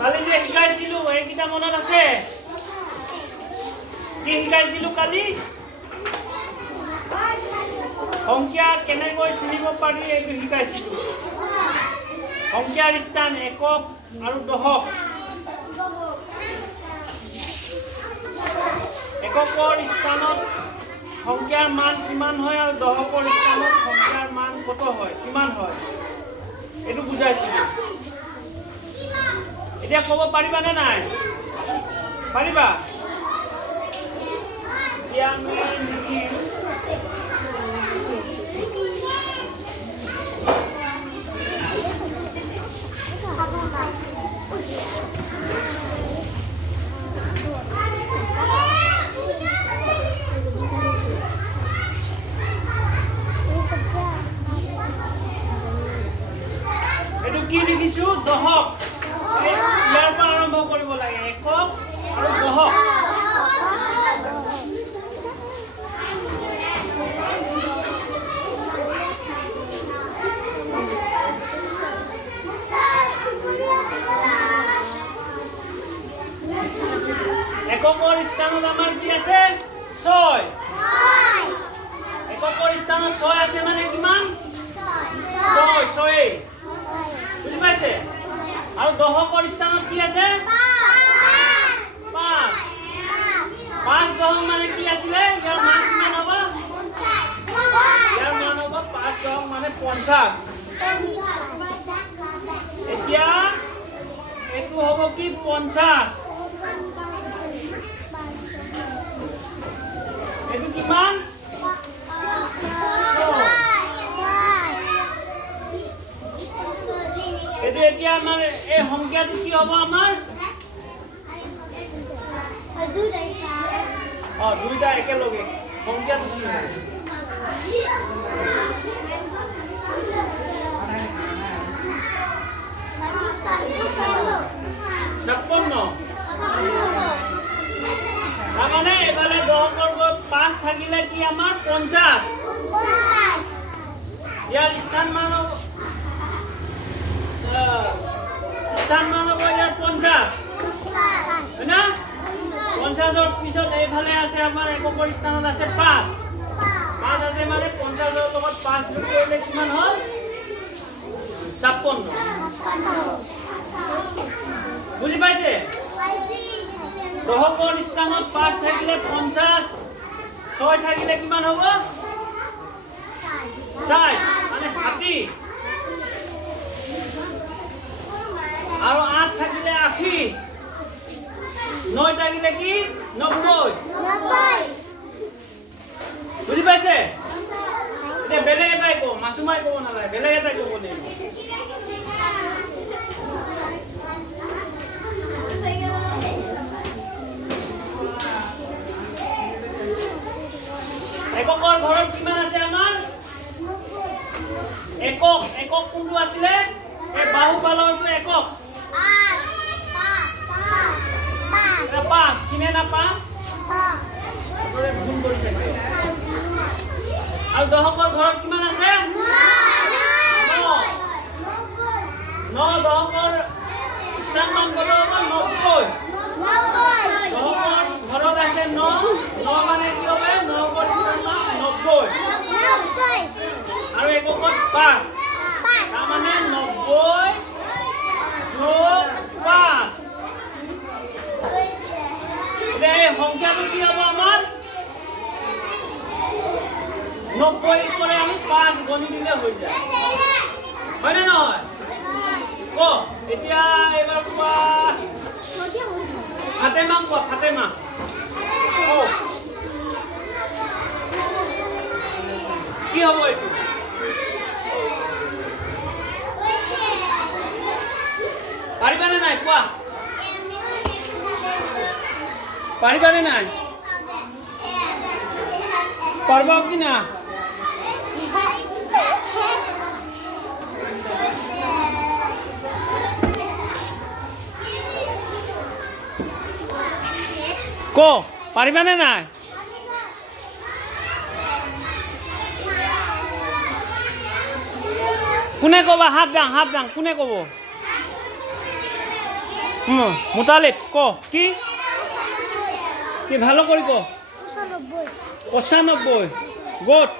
কালি যে শিকাইছিলো এইকেইটা মনত আছে? কি শিকাইছিলো কালি? সংখ্যা কেনেকৈ চিনিব পাৰি এইটো শিকাইছিলো। সংখ্যাৰ স্থান একক আৰু দশক। এককৰ স্থানত সংখ্যাৰ মান কিমান হয় আৰু দশকৰ স্থানত সংখ্যাৰ মান কত হয়, কিমান হয়, এইটো বুজাইছিলো। এতিয়া ক'ব পাৰিবা নে নাই? পাৰিবা? এতিয়া আমি লিখিম এইটো কি লিখিছো? দশক। ইয়াৰ পৰা আৰম্ভ কৰিব লাগে, একক আৰু দশক। এককৰ স্থানত আমাৰ কি আছে? 6। এককৰ স্থানত 6 আছে মানে কিমান? 6 বুজি পাইছে? আৰু দশকৰ স্থানত কি আছে? 5 দশক মানে কি আছিলে? ইয়াৰ মান কিমান হ'ব? ইয়াৰ মান হ'ব 5 দশক মানে 50। এতিয়া এইটো হ'ব কি? 50। এইটো কিমান? এইটো এতিয়া আমাৰ এই সংখ্যাটো কি হ'ব আমাৰ? দুইটা একেলগে সংখ্যাটো কি হ'ব? 56। তাৰমানে এইফালে দশকৰ 5 থাকিলে কি আমাৰ? 50। ইয়াৰ স্থান মান হ'ব ইয়াৰ 50, হয় না? 50ৰ পিছত এইফালে আছে আমাৰ এককৰ স্থানত আছে 5 আছে মানে 50ৰ লগত 5 যোগ কৰিলে কিমান হ'ল? 56। বুজি পাইছে? দশকৰ স্থানত 5 থাকিলে 50, 6 থাকিলে কিমান হ'ব? 60 মানে 60। আৰু 8 থাকিলে 80, 9 থাকিলে কি? 90। বুজি পাইছে? এতিয়া বেলেগ এটাই কওঁ, মাছুমাই ক'ব নালাগে, বেলেগ এটাই ক'ব লাগিব। এককৰ ঘৰত কিমান আছে আমাৰ? একক কোনটো আছিলে? এই বাহুপালৰটো একক। 5 চিনে না? 5 ভুল কৰিছে। আৰু দশকৰ ঘৰত কিমান আছে? 9 দশকৰ স্থান মান কত হ'ব? 90। দশকৰ ঘৰত আছে 9 মানে কি হ'ব? 9ৰ স্থান মান 90। আৰু এককত 5 তাৰমানে 90 যোগ 5। এতিয়া এই সংখ্যাটো কি হ'ব আমাৰ? 90 করে আমি 5 গণি দিলে হৈ যায়, হয় না নহয়? এতিয়া এবাৰ কোৱা ফাতেমা, কোৱা ফাতেমা। কি হ'ব এইটো? পাৰিবানে নাই? কোৱা পাৰিবানে নাই? পারবা কি না? কো পারিবা না? কোনে ক'বা হাত দাং কোনে ক'ব মোতালিব ক কি কি ভালো কৰি ক 95 গুড